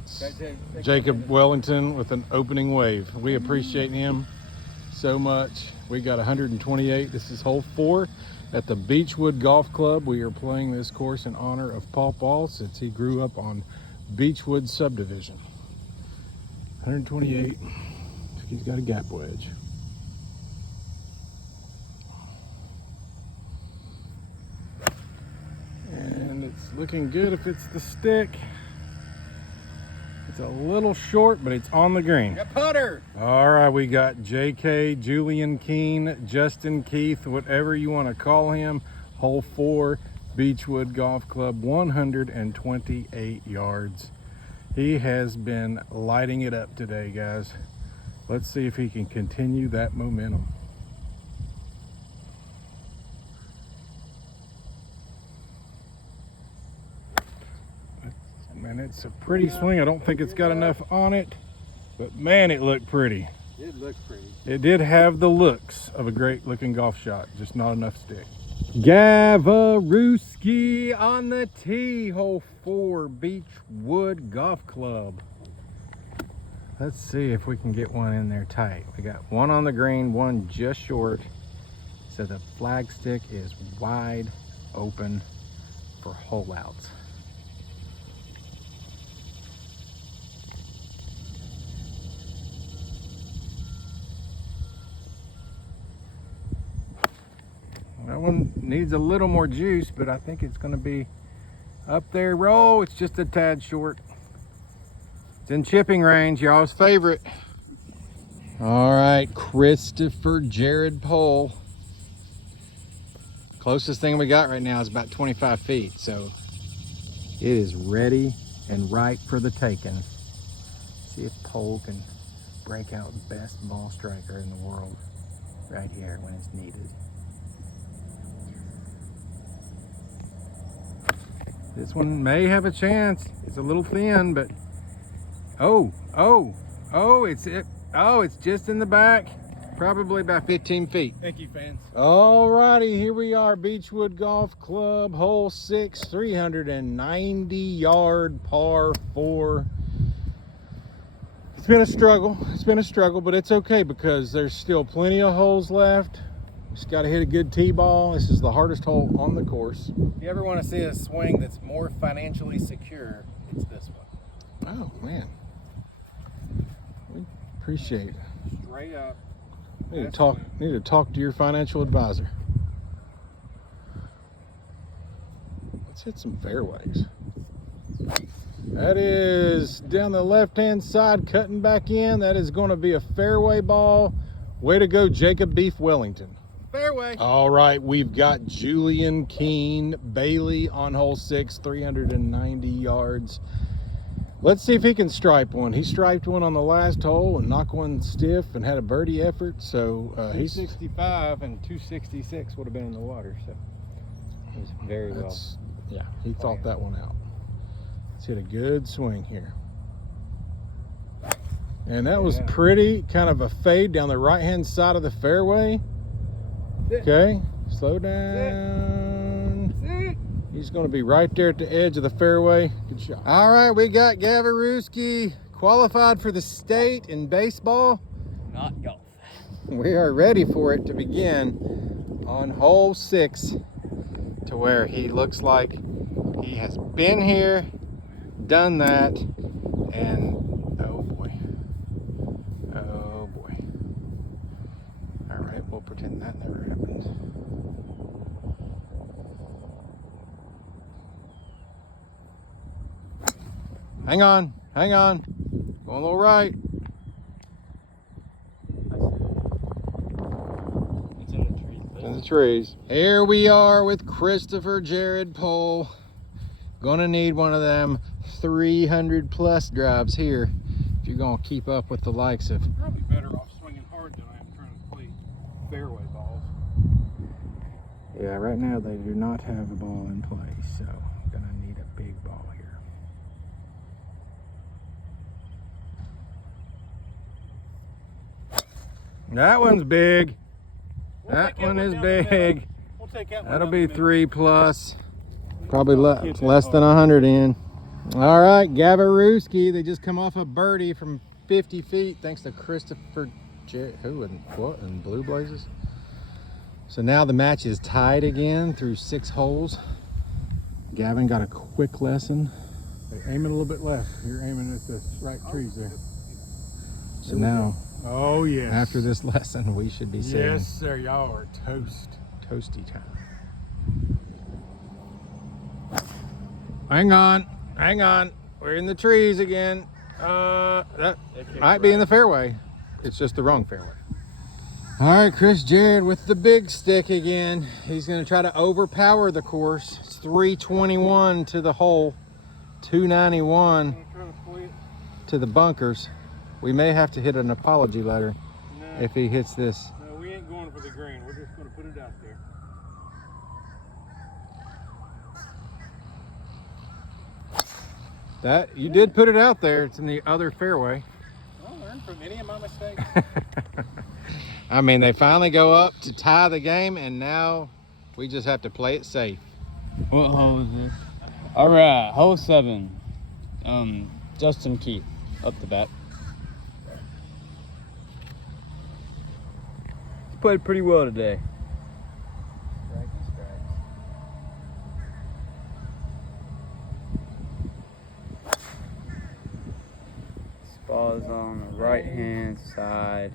That's Jacob Wellington with an opening wave. We appreciate him so much. We got 128. This is hole 4 at the Beachwood Golf Club. We are playing this course in honor of Paul Paul since he grew up on Beachwood subdivision. 128. He's got a gap wedge. And it's looking good if it's the stick. It's a little short, but it's on the green. Got putter. All right, we got JK, Julian Keene, Justin Keith, whatever you want to call him. Hole 4, Beachwood Golf Club, 128 yards. He has been lighting it up today, guys. Let's see if he can continue that momentum. Man, it's a pretty swing. I don't think it's got enough on it, but man, it looked pretty. It looked pretty. It did have the looks of a great looking golf shot, just not enough stick. Gavaruski on the tee, hole 4, Beachwood Golf Club. Let's see if we can get one in there tight. We got one on the green, one just short. So the flag stick is wide open for hole outs. That one needs a little more juice, but I think it's going to be up there. Oh, it's just a tad short. It's in chipping range, y'all's favorite. All right, Christopher Jared Pohl. Closest thing we got right now is about 25 feet, so it is ready and right for the taking. See if Pohl can break out best ball striker in the world right here when it's needed. This one may have a chance. It's a little thin, but it's just in the back, probably about 15 feet. Thank you, fans. All righty, here we are, Beachwood Golf Club, hole 6, 390-yard par 4. It's been a struggle. But it's okay because there's still plenty of holes left. Just got to hit a good tee ball. This is the hardest hole on the course. If you ever want to see a swing that's more financially secure, it's this one. Oh, man. We appreciate it. Straight up. Need to talk to your financial advisor. Let's hit some fairways. That is down the left-hand side, cutting back in. That is going to be a fairway ball. Way to go, Jacob Beef Wellington. Fairway. All right, we've got Julian Keene Bailey on hole 6, 390 yards. Let's see if he can stripe one. He striped one on the last hole and knocked one stiff and had a birdie effort. So he's 265 and 266 would have been in the water. So it was very well. Yeah, he thought that one out. Let's hit a good swing here. And that was pretty, kind of a fade down the right-hand side of the fairway. Okay, slow down. He's going to be right there at the edge of the fairway. Good shot. All right, we got Gavaruski qualified for the state in baseball. Not golf. We are ready for it to begin on hole 6, to where he looks like he has been here, done that, and oh boy. All right, we'll pretend that never happened. Hang on. Going a little right. It's in the trees. In the trees. Here we are with Christopher Jared Pohl. Gonna need one of them 300 plus drives here if you're gonna keep up with the likes of. Probably better off swinging hard than I am trying to play fairway balls. Yeah, right now they do not have a ball in play, so gonna need a big ball here. That one's big. That one is big. We'll take that one. That'll be 3 plus. Probably less than 100 in. All right, Gavarooski. They just come off a birdie from 50 feet thanks to Christopher who and what and Blue Blazes. So now the match is tied again through 6 holes. Gavin got a quick lesson. Hey, aim it a little bit left. You're aiming at the right trees there. So now, oh yes, after this lesson, we should be saying, yes sir, y'all are toast. Toasty time. Hang on. We're in the trees again. That might be in the fairway. It's just the wrong fairway. All right, Chris Jared with the big stick again. He's going to try to overpower the course. It's 321 to the hole, 291 to the bunkers. We may have to hit an apology letter if he hits this. No, we ain't going for the green. We're just going to put it out there. That you did put it out there. It's in the other fairway. I'll learn from any of my mistakes. I mean, they finally go up to tie the game, and now we just have to play it safe. What hole is this? All right, hole 7. Justin Keith up the bat. He's played pretty well today. Ball's on the right hand side.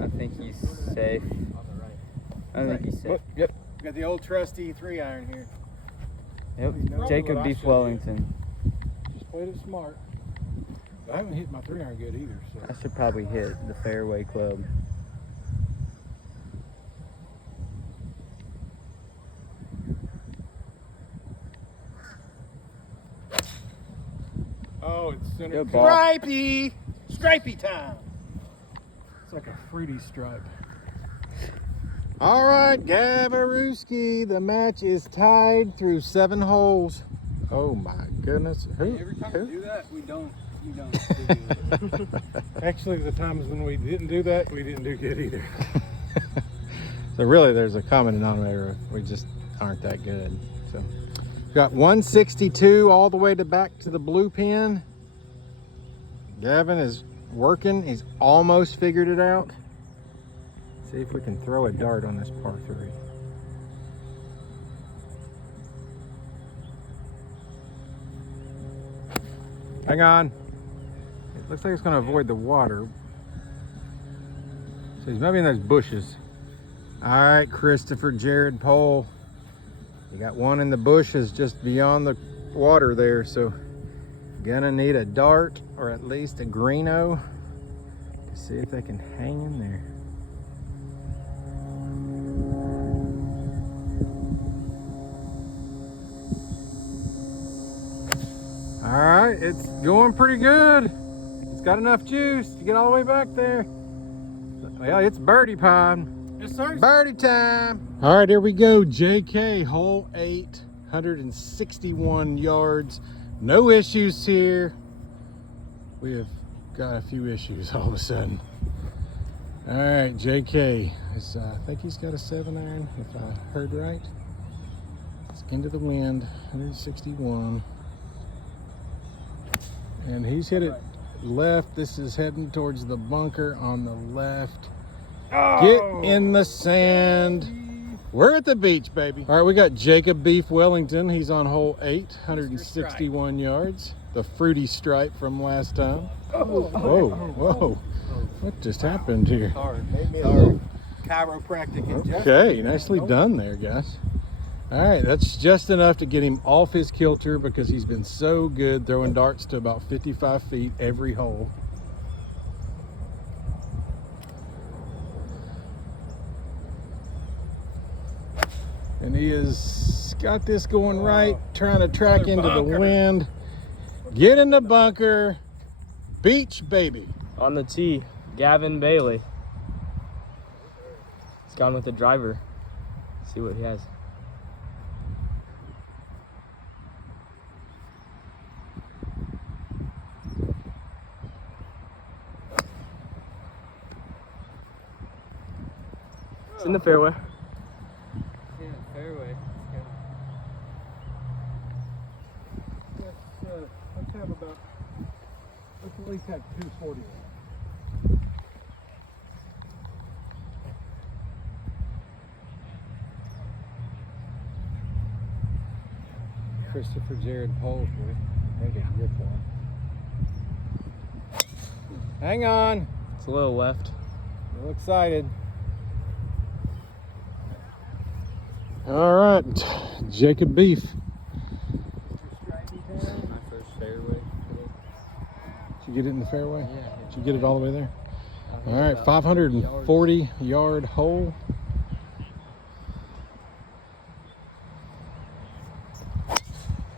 I think he's safe. I think he's safe. Yep. Got the old trusty 3-iron here. Yep. Jacob Beef Wellington. Just played it smart. I haven't hit my 3-iron good either. So. I should probably hit the fairway club. Oh, it's center. Good ball. Stripey time. It's like a fruity stripe. All right, Gavarooski. The match is tied through 7 holes. Oh my goodness. Every time we do that, we don't do good. Actually, the times when we didn't do that, we didn't do good either. So really, there's a common denominator. We just aren't that good. So got 162 all the way back to the blue pin. Gavin is working. He's almost figured it out. See if we can throw a dart on this par 3. Hang on. It looks like it's going to avoid the water. So he's maybe in those bushes. All right, Christopher Jared Pohl. You got one in the bushes just beyond the water there, so gonna need a dart or at least a greeno to see if they can hang in there. All right, it's going pretty good. It's got enough juice to get all the way back there. Well, it's birdie time. Yes, sir. Birdie time. All right, here we go. JK, hole 8, 161 yards. No issues here. We have got a few issues all of a sudden. All right, JK. I think he's got a 7-iron, if I heard right. It's into the wind, 161. And he's hit it left. This is heading towards the bunker on the left. Oh, Get in the sand. We're at the beach, baby. All right, we got Jacob Beef Wellington. He's on hole 8, 161 yards. The fruity stripe from last time. Whoa. What just happened here? Made me a little chiropractic adjustment. Okay, nicely done there, guys. All right, that's just enough to get him off his kilter because he's been so good throwing darts to about 55 feet every hole. And he has got this going right, trying to track into the wind. Get in the bunker. Beach, baby. On the tee, Gavin Bailey. He's gone with the driver. Let's see what he has. It's in the fairway. Yeah, fairway. have about, let's at least have 240. Christopher Jared poles with. Make a grip one. Hang on. It's a little left. A little excited. All right, Jacob Beef. My first fairway. Did you get it in the fairway? Yeah. Did you get it all the way there? All right, 540 yard hole.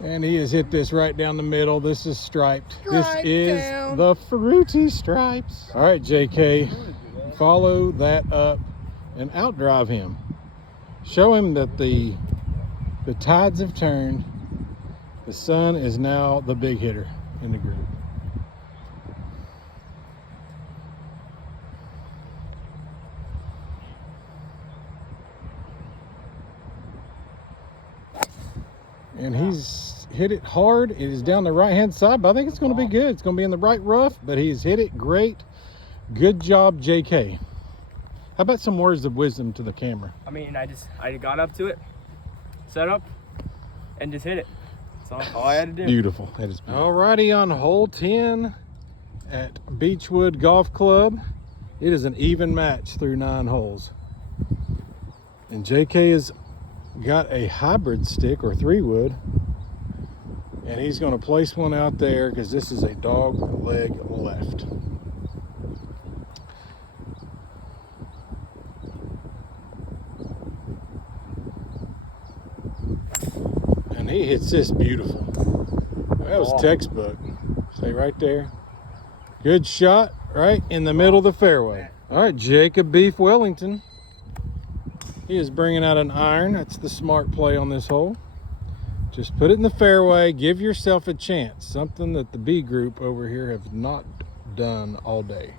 And he has hit this right down the middle. This is striped. This is the fruity stripes. All right, JK, follow that up and outdrive him. Show him that the tides have turned. The sun is now the big hitter in the group. And he's hit it hard. It is down the right-hand side, but I think it's going to be good. It's going to be in the right rough, but he's hit it great. Good job, JK. How about some words of wisdom to the camera? I mean, I got up to it, set up, and just hit it. That's all I had to do. Beautiful. That is beautiful. All righty, on hole 10 at Beachwood Golf Club, it is an even match through 9 holes. And JK has got a hybrid stick or 3-wood, and he's going to place one out there because this is a dog leg left. And he hits this beautiful. That was textbook. Stay right there. Good shot right in the middle of the fairway. All right, Jacob Beef Wellington. He is bringing out an iron. That's the smart play on this hole. Just put it in the fairway. Give yourself a chance. Something that the B group over here have not done all day.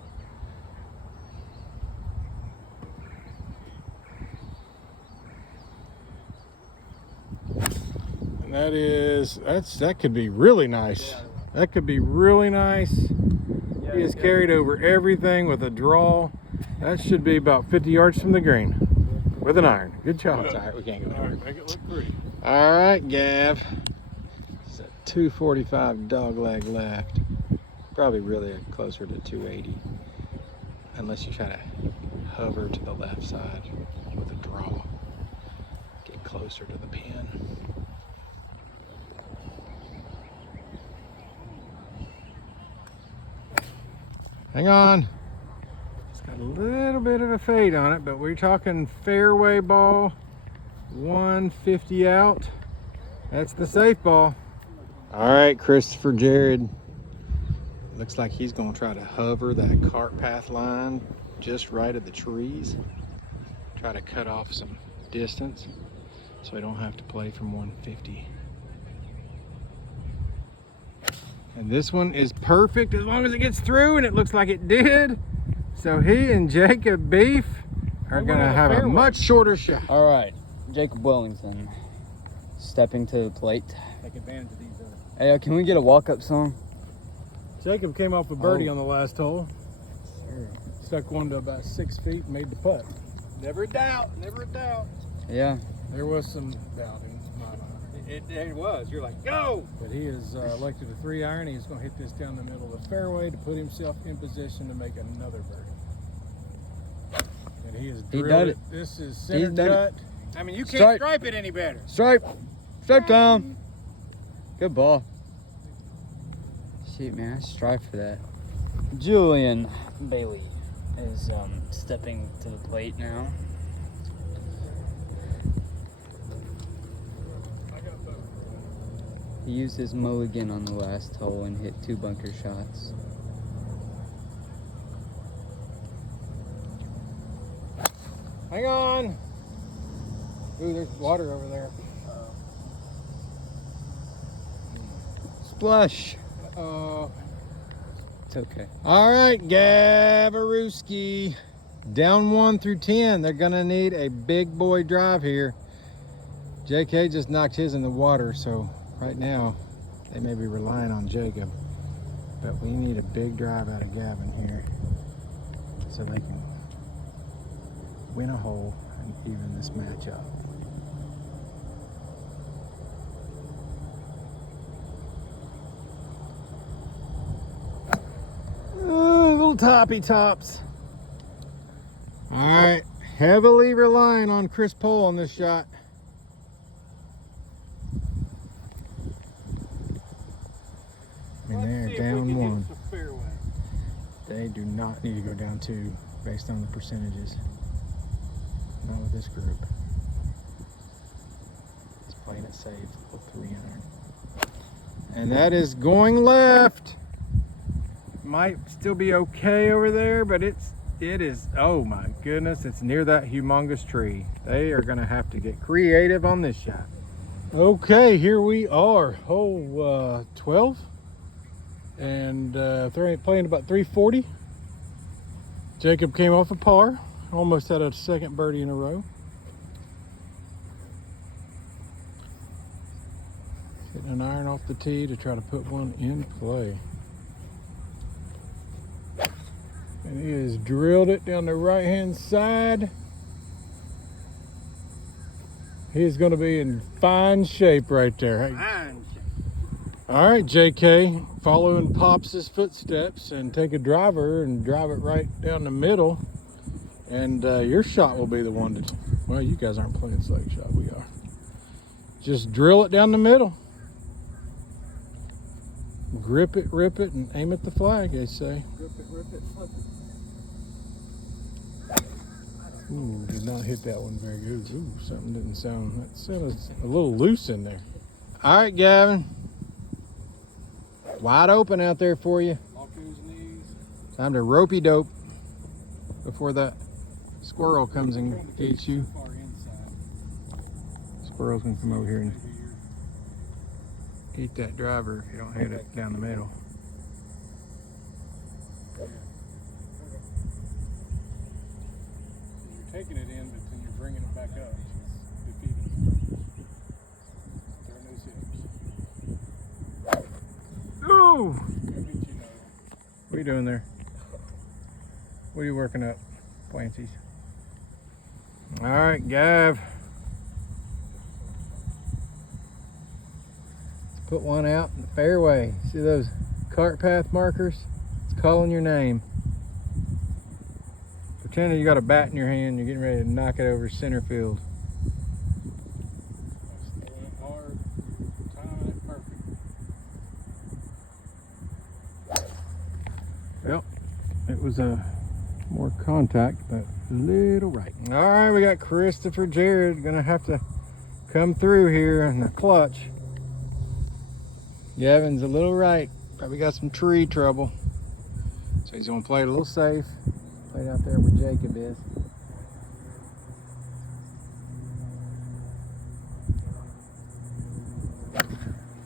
And that could be really nice. That could be really nice. He has carried over everything with a draw. That should be about 50 yards from the green. With an iron. Good job. All right, we can't go there. Make it look pretty. All right, Gav. It's a 245 dog leg left. Probably really closer to 280. Unless you try to hover to the left side with a draw. Get closer to the pin. Hang on. Got a little bit of a fade on it, but we're talking fairway ball, 150 out. That's the safe ball. All right, Christopher Jared. Looks like he's gonna try to hover that cart path line just right of the trees. Try to cut off some distance so we don't have to play from 150. And this one is perfect as long as it gets through, and it looks like it did. So he and Jacob Beef are going to have a much shorter shot. All right, Jacob Wellington stepping to the plate. Take advantage of these. Hey, can we get a walk-up song? Jacob came off a birdie on the last hole. Sure. Stuck one to about 6 feet and made the putt. Never a doubt, never a doubt. Yeah. There was some doubting. It was. You're like, go! But he has elected a 3-iron. He's going to hit this down the middle of the fairway to put himself in position to make another birdie. And he has drilled it. This is center cut. I mean, you can't stripe it any better. Stripe down. Good ball. Shoot, man, I strive for that. Julian Bailey is stepping to the plate now. He used his mulligan on the last hole and hit 2 bunker shots. Hang on. Ooh, there's water over there. Splash. It's okay. All right, Gavarooski. Down 1 through 10. They're gonna need a big boy drive here. JK just knocked his in the water, so right now They may be relying on Jacob, but we need a big drive out of Gavin here so they can win a hole and even this match up. Little toppy tops. All right, heavily relying on Chris Pohl on this shot. And they're down one. They do not need to go down two based on the percentages. Not with this group. It's playing it safe, little 300. And that is going left. Might still be okay over there, but it is, oh my goodness, it's near that humongous tree. They are gonna have to get creative on this shot. Okay, here we are, hole 12. And playing about 340. Jacob came off a par, almost had a second birdie in a row. Hitting an iron off the tee to try to put one in play. And he has drilled it down the right hand side. He is going to be in fine shape right there. Hey. All right, JK, follow in Pops' footsteps and take a driver and drive it right down the middle. And your shot will be the one to, well, you guys aren't playing slate shot, we are. Just drill it down the middle. Grip it, rip it, and aim at the flag, they say. Grip it, rip it, flip it. Ooh, did not hit that one very good. Ooh, something didn't sound, that sounded a little loose in there. All right, Gavin. Wide open out there for you. Lock those knees. Time to ropey dope before that squirrel comes and eats you. Far inside. Squirrel's gonna come over here and eat that driver if you don't hit it down the middle. You're taking it in, but then you're bringing it back up. It's defeating the purpose. Turn those hips. Ooh! What What are you doing there? What are you working up, Plancies? All right, Gav. Let's put one out in the fairway. See those cart path markers? It's calling your name. Pretend you got a bat in your hand. You're getting ready to knock it over center field. Throwing it hard, timing it perfect. Well, it was a more contact, but a little right. All right, we got Christopher Jared gonna have to come through here in the clutch. Gavin's a little right. Probably got some tree trouble. So he's gonna play it a little safe. Play it out there where Jacob is.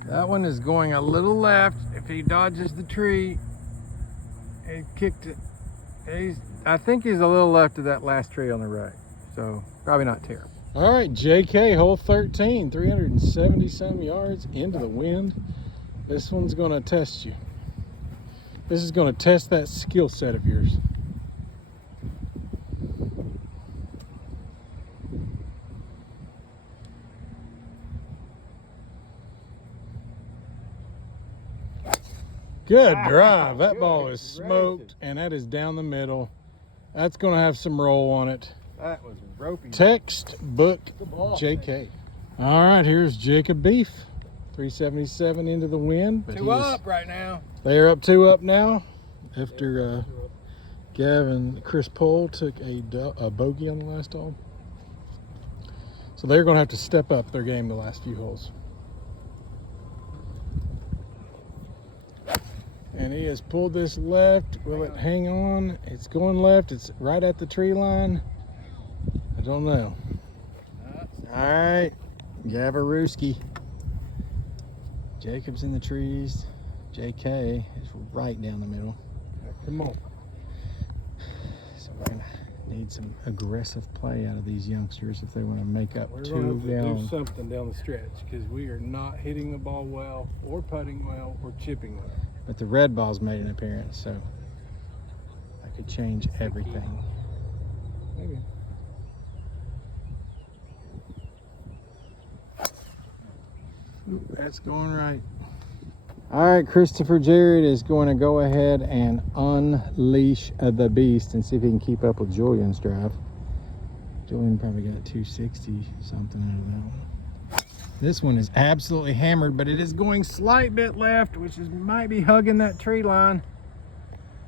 That one is going a little left. If he dodges the tree, he kicked it. I think he's a little left of that last tree on the right. So probably not terrible. All right, JK, hole 13, 370 some yards into the wind. This one's gonna test you. This is gonna test that skill set of yours. Good drive. That ball is smoked, and that is down the middle. That's going to have some roll on it. That was ropey. Textbook JK. All right, here's Jacob Beef. 377 into the wind. But Two up right now. They are up 2 up now after Gavin, Chris Pohl took a bogey on the last hole. So they're going to have to step up their game the last few holes. And he has pulled this left. Will it hang on? It's going left. It's right at the tree line. I don't know. All right, Gavarooski. Jacob's in the trees. JK is right down the middle. Come on. So we're gonna Need some aggressive play out of these youngsters if they want to make up We're 2 going to have to do down. something down the stretch because we are not hitting the ball well, or putting well, or chipping well. But the red ball's made an appearance, so I could change everything. Maybe. Oop, that's going right. All right, Christopher Jared is going to go ahead and unleash the beast and see if he can keep up with Julian's drive. Julian probably got 260 something out of that one. This one is absolutely hammered, but it is going slight bit left, which is might be hugging that tree line.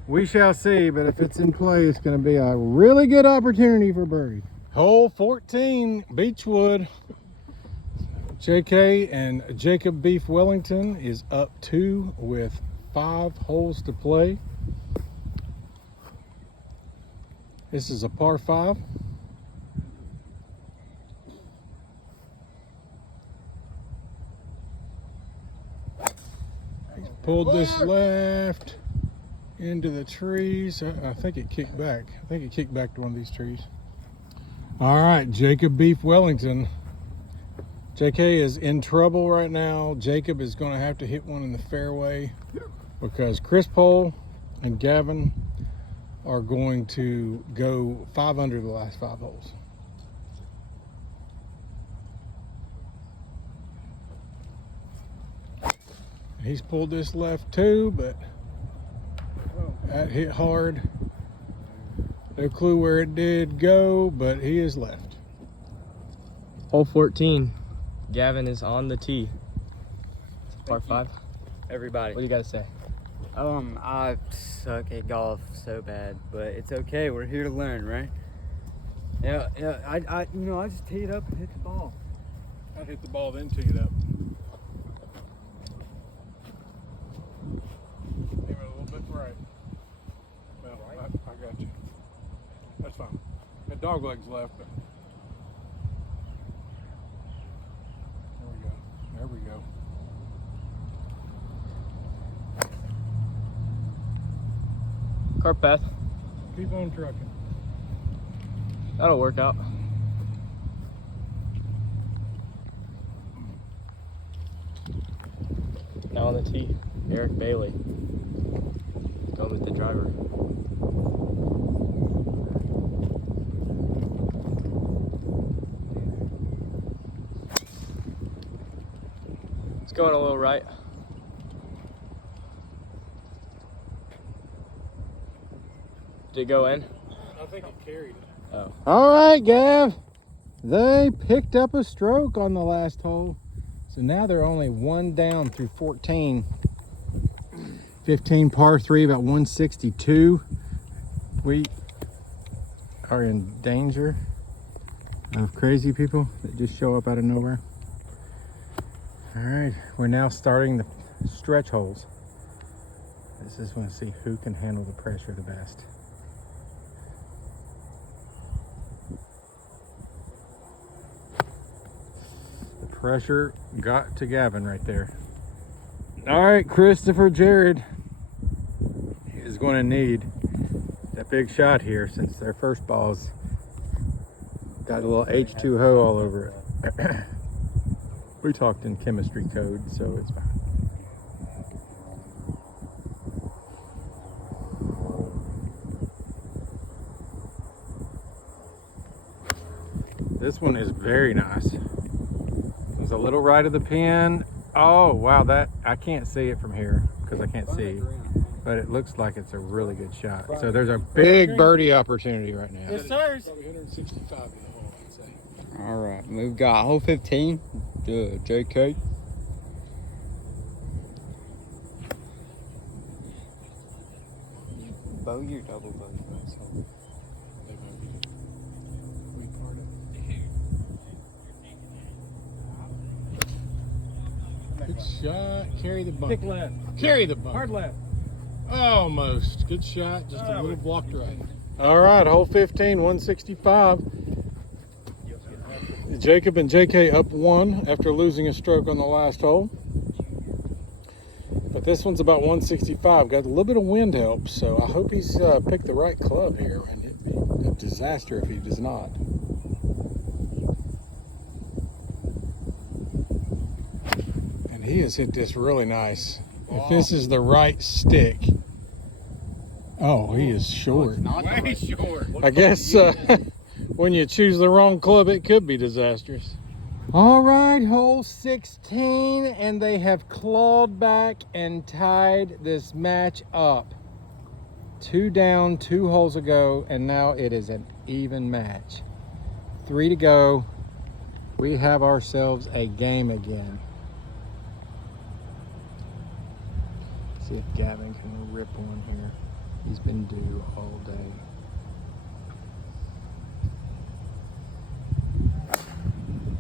We shall see, but if it's in play, it's going to be a really good opportunity for birdie. Hole 14, Beachwood. JK and Jacob Beef Wellington is up 2 with 5 holes to play. This is a par 5. He's pulled this left into the trees. I think it kicked back. I think it kicked back to one of these trees. All right, Jacob Beef Wellington. JK is in trouble right now. Jacob is going to have to hit one in the fairway because Chris Pohl and Gavin are going to go 5 under the last 5 holes. He's pulled this left too, but that hit hard. No clue where it did go, but he is left. Hole 14. Gavin is on the tee. It's a par 5. Everybody. What do you got to say? I suck at golf so bad, but it's okay. We're here to learn, right? Yeah. I just tee it up and hit the ball. I hit the ball, then tee it up. Aim it a little bit right. Well, I got you. That's fine. Got dog legs left, but there we go. Cart path. Keep on trucking. That'll work out. Now on the tee, Eric Bailey. Going with the driver. It's going a little right. Did it go in? I think it carried it. Oh. All right, Gav. They picked up a stroke on the last hole. So now they're only 1 down through 14. 15 par 3, about 162. We are in danger of crazy people that just show up out of nowhere. All right, we're now starting the stretch holes. This is going to see who can handle the pressure the best. The pressure got to Gavin right there. All right, Christopher Jared is going to need that big shot here since their first ball's got a little H2O all over it. We talked in chemistry code, so it's fine. This one is very nice. It's a little right of the pin. Oh, wow, that I can't see it from here because I can't see, but it looks like it's a really good shot. So there's a big birdie opportunity right now. Yes, sir. Probably 165 in the hole, I'd say. All right, we've got hole 15. JK. Bow your double bogey. Good shot. Carry the Kick bunker. left. Carry the bunker. Hard left. Almost. Good shot. Just a little blocked right. All right, hole 15, 165. Jacob and JK up 1 after losing a stroke on the last hole. But this one's about 165. Got a little bit of wind help, so I hope he's picked the right club here. And be a disaster if he does not. And he has hit this really nice. If this is the right stick. Oh, he is short. Way short. I guess when you choose the wrong club, it could be disastrous. All right, hole 16, and they have clawed back and tied this match up. 2 down, 2 holes ago, and now it is an even match. 3 to go. We have ourselves a game again. See if Gavin can rip one here. He's been due all day.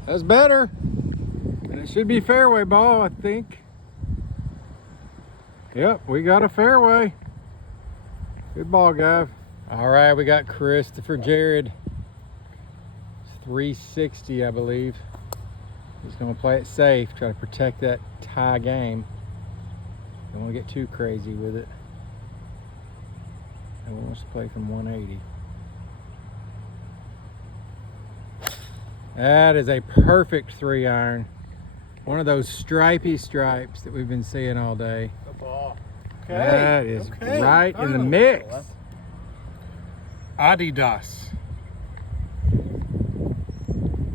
That's better. And it should be fairway ball, I think. Yep, we got a fairway. Good ball, Gav. All right, we got Christopher Jared. 360, I believe. He's going to play it safe, try to protect that tie game. Don't want to get too crazy with it. And wants to play from 180. That is a perfect 3-iron. One of those stripy stripes that we've been seeing all day. Good ball. Okay. That is okay. right in the Finally. mix. Adidas.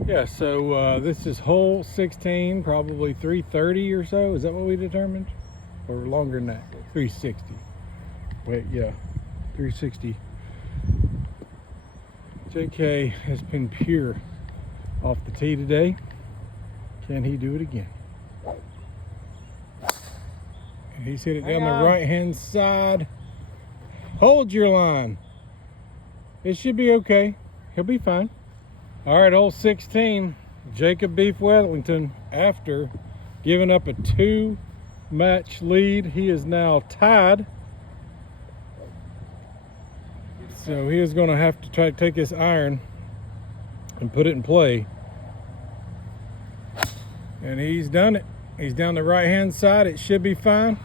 Yeah, so this is hole 16, probably 330 or so. Is that what we determined? Or longer than that? 360. Wait, yeah, 360. JK has been pure off the tee today. Can he do it again? And he's hit it down the right hand side. Hold your line. It should be okay. He'll be fine. All right, hole 16. Jacob Beef Wellington, after giving up a 2-match lead, he is now tied. So he is going to have to try to take this iron and put it in play. And he's done it. He's down the right hand side. It should be fine.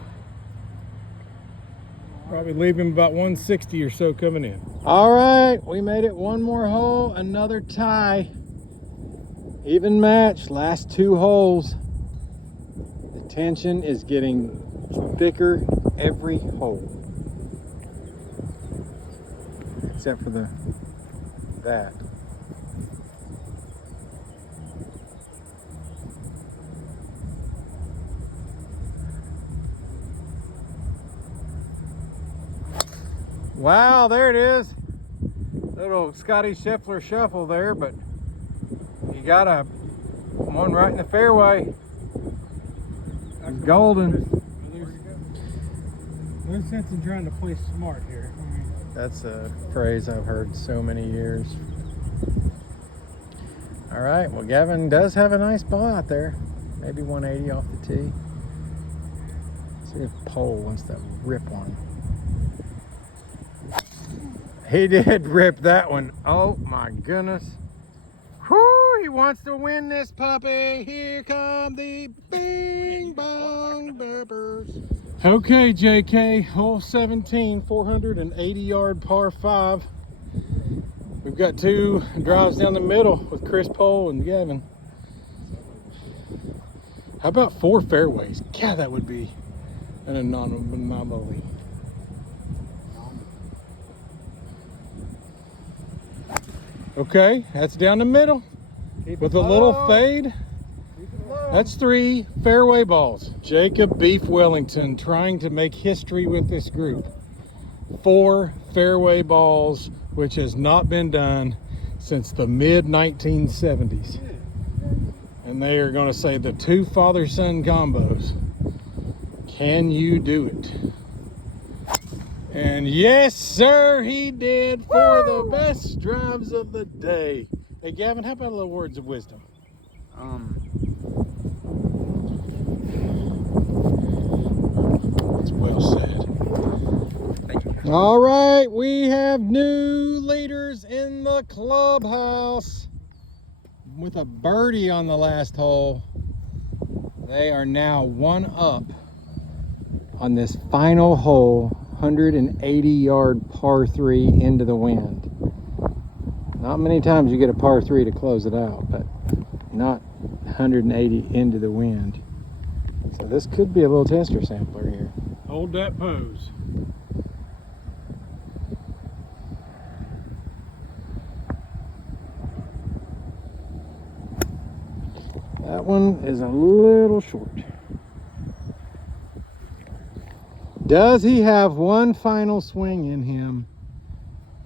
Probably leave him about 160 or so coming in. All right, we made it one more hole, another tie. Even match, last 2 holes. The tension is getting thicker every hole. Except for that. Wow, there it is. Little Scotty Scheffler shuffle there, but you got a one right in the fairway. It's golden. No sense in trying to play smart here. That's a phrase I've heard so many years. All right, well, Gavin does have a nice ball out there. Maybe 180 off the tee. See if Pole wants to rip one. He did rip that one. Oh my goodness. Whoo, he wants to win this puppy. Here come the bing bong burpers. Okay, JK, hole 17, 480-yard par 5. We've got 2 drives down the middle with Chris Pole and Gavin. How about 4 fairways? God, that would be an anomaly. Okay, that's down the middle with a little fade. That's 3 fairway balls. Jacob Beef Wellington trying to make history with this group. 4 fairway balls, which has not been done since the mid-1970s. And they are going to say the 2 father-son combos. Can you do it? And yes, sir, he did for the best drives of the day. Hey, Gavin, how about a little words of wisdom? That's well said. Thank you. All right, we have new leaders in the clubhouse with a birdie on the last hole. They are now 1 up on this final hole, 180-yard par 3 into the wind. Not many times you get a par 3 to close it out, but not 180 into the wind. So this could be a little tester sampler here. Hold that pose. That one is a little short. Does he have one final swing in him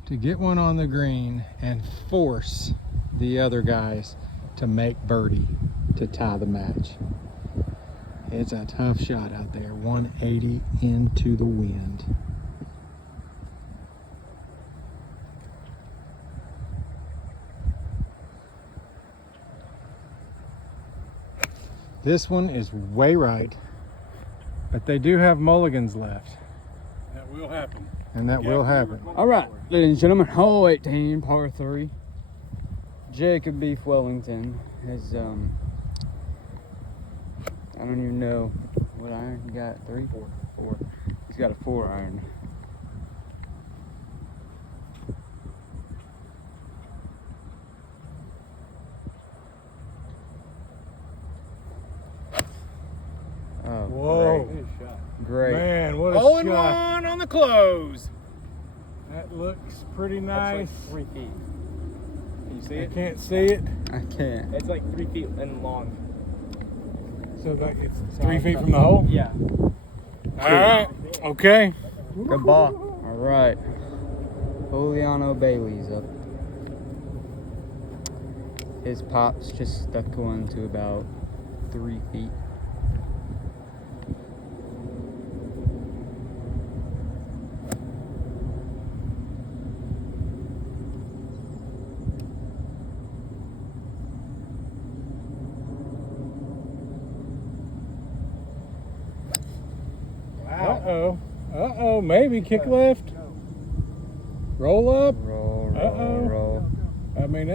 to get one on the green and force the other guys to make birdie to tie the match? It's a tough shot out there, 180 into the wind. This one is way right, but they do have mulligans left, That will happen. and that will happen. All right, ladies and gentlemen, hole 18, par 3. Jacob Beef Wellington has, I don't even know what iron he got. 3? 4. He's got a 4 iron. Oh, Whoa. great. Man, what a Hole in shot. one on the close. That looks pretty nice. 3 feet. Can you see I it? can't see it. I can't. It's like 3 feet and long. So like it's 3 feet from the hole? Yeah. All right. Okay. Good ball. All right. Juliano Bailey's up. His pop's just stuck one to about 3 feet. Uh-oh. Uh-oh. Maybe kick left. Roll up. Roll, Uh-oh. roll. I mean,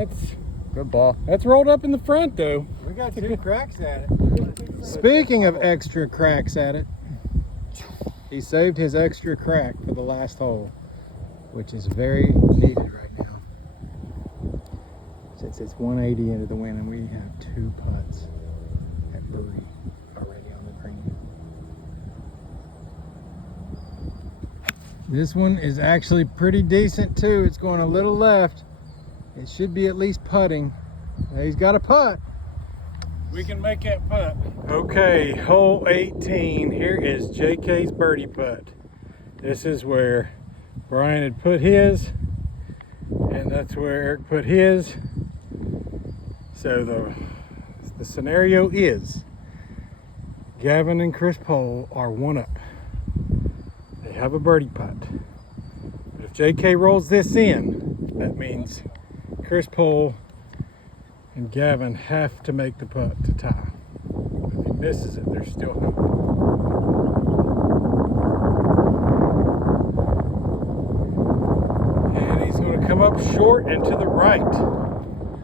Good ball. that's rolled up in the front, though. We got 2 cracks at it. Speaking of extra cracks at it, he saved his extra crack for the last hole, which is very needed right now. Since it's 180 into the wind and we have 2 putts at birdie already on the green. This one is actually pretty decent too. It's going a little left. It should be at least putting. He's got a putt. We can make that putt. Okay, hole 18. Here is JK's birdie putt. This is where Brian had put his, and that's where Eric put his. So the scenario is Gavin and Chris Pohl are 1 up. They have a birdie putt. But if JK rolls this in, that means Chris Pohl and Gavin have to make the putt to tie. If he misses it, there's still hope. And he's going to come up short and to the right.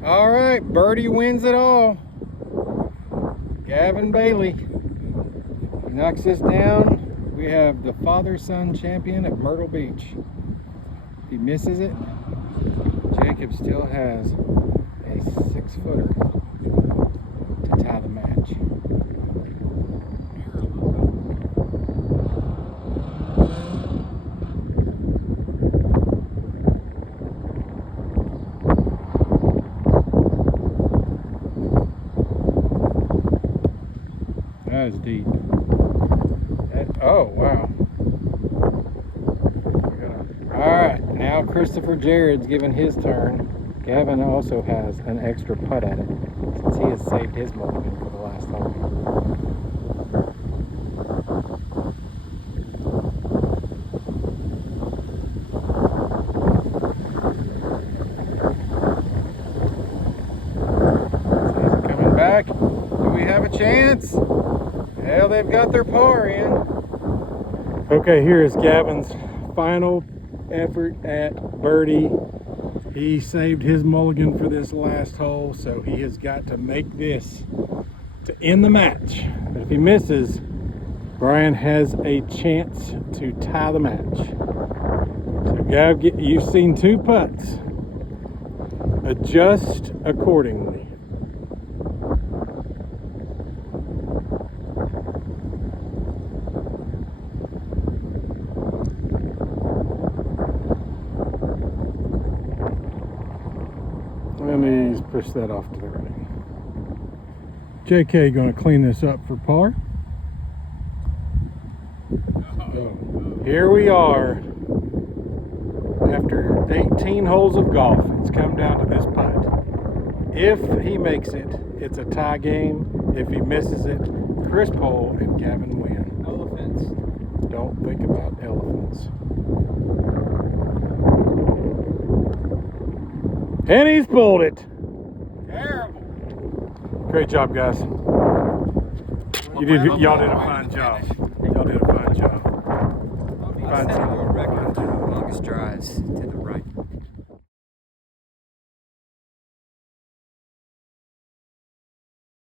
All right, birdie wins it all. Gavin Bailey. He knocks this down. We have the father-son champion of Myrtle Beach. If he misses it, Jacob still has a 6-footer to tie the match. That is deep. Oh, wow. All right, now Christopher Jared's given his turn. Gavin also has an extra putt at it since he has saved his mulligan for the last hole. So he's coming back. Do we have a chance? Well, they've got their par in. Okay, here is Gavin's final effort at birdie. He saved his mulligan for this last hole, so he has got to make this to end the match. But if he misses, Brian has a chance to tie the match. So Gav, you've seen 2 putts. Adjust accordingly. Let me push that off to the right. JK going to clean this up for par. Here we are. After 18 holes of golf, it's come down to this putt. If he makes it, it's a tie game. If he misses it, Chris Pohl and Gavin win. Elephants. Don't think about elephants. And he's pulled it. Terrible. Great job, guys. Y'all did a fine job. Y'all did a fine job. I set a world record for the longest drives to the right.